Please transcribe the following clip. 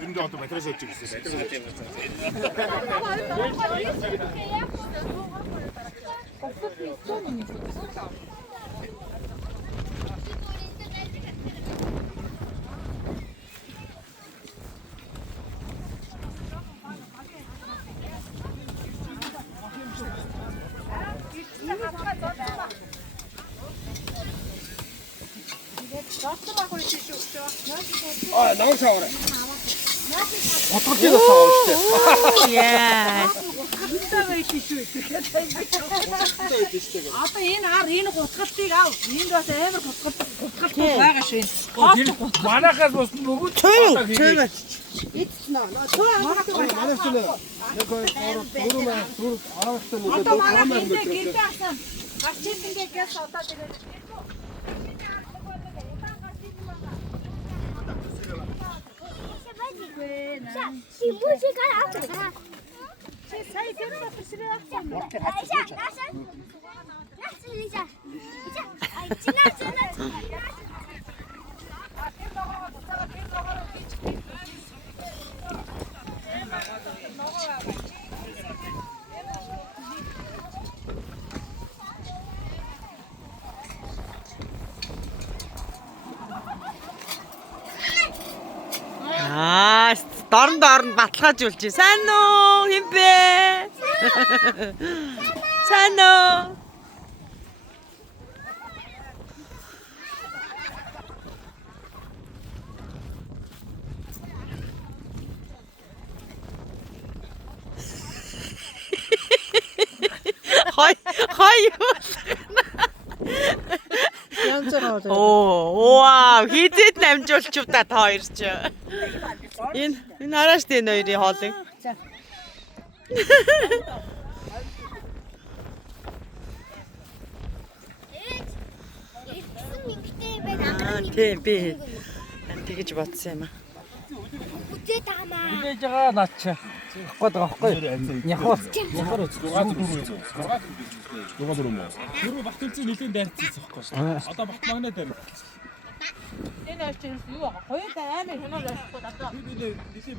Энд одоо материал хийж гэсэн. 아, 너무 차오래. Отголыг саваа штэ. Яа. Одоо энэ ар энэ гутгалтыг ав. Энд бас амар гутгалт байгаа шин. Манахаас бос бүгд Одоо манай энэ гэрдээ асан. Гарч ингээд гэс одоо тэгээд Дорн баталгааж үлж. Сайн уу? Химбэ? Сайн уу? Хой. Вау, хизээд намжуулчих та хоёр ч. Энэ арааш тэн хоёрын хоолыг. Тийм би тэгэж бодсон юм аа. үдээ таамаа. Үлээж байгаа наачаа. Гохгод гохгой. Няхуус. Дугаар дөрөв мөн. Түрүү бахт үлцэн нэлийн дайрцсан байхгүй шүү. Одоо бахт магнаа дээр. Энэ очиж юу байгаа? Хоёр амар хянаа байхгүй одоо. Нэлийн бид